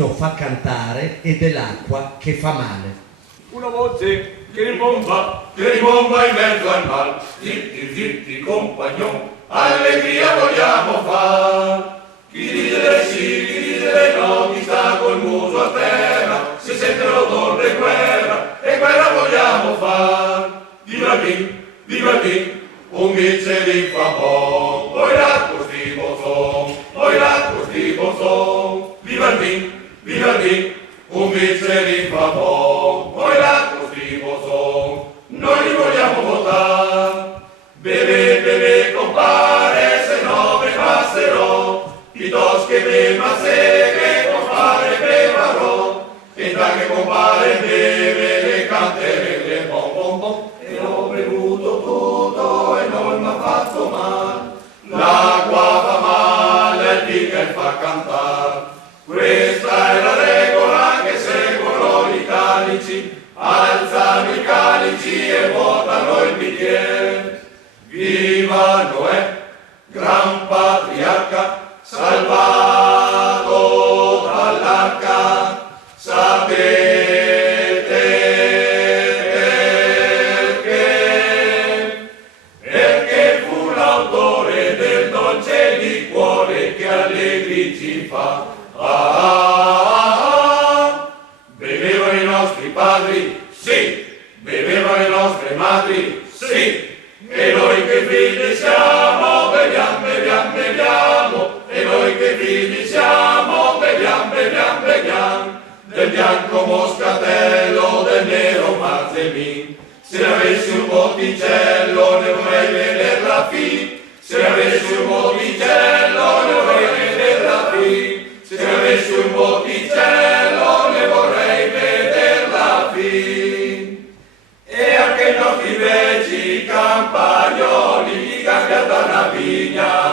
vino fa cantare ed è l'acqua che fa male. Una voce che ribomba in mezzo al mar. Zitti, zitti, compagnon, allegria vogliamo far. Chi ridere sì, chi ridere no, chi sta col muso a terra, si sente l'odore e guerra vogliamo far. Viva il vin, un bicchiere fa buon, poi l'acqua sti bozon, poi l'acqua sti bozon. Viva il vin, un bicchiere fa buon, poi l'acqua sti bozon. Noi li vogliamo votare. Beve, beve, compare, se no ve passerò. Piuttosto che beva se che compare bevarò. E da che compare beve le canterelle pom pom pom. E ho bevuto tutto e non m'ha fatto male. L'acqua fa male, il bicchiere fa cantare. Questa è la regola che seguono i calici. Alzano i calici e votano il bicchiere. Viva Noè, gran patriarca, salvato dall'arca. Sapete perché? Perché fu l'autore del dolce liquore che allegri ci fa. Bevevano i nostri padri, sì. Bevevano le nostre madri, sì. E noi che figli siamo, beviamo, beviamo, beviamo. E noi che figli siamo, beviamo, beviamo, beviamo. Del bianco moscatello, del nero mazzemin. Se ne avessi un botticello ne vorrei vedere la fin. Se ne avessi un botticello ne vorrei vedere la fin. Se ne avessi un botticello ne vorrei vedere la fin. E anche i nostri vecchi campagnoli gli cambiano una vigna.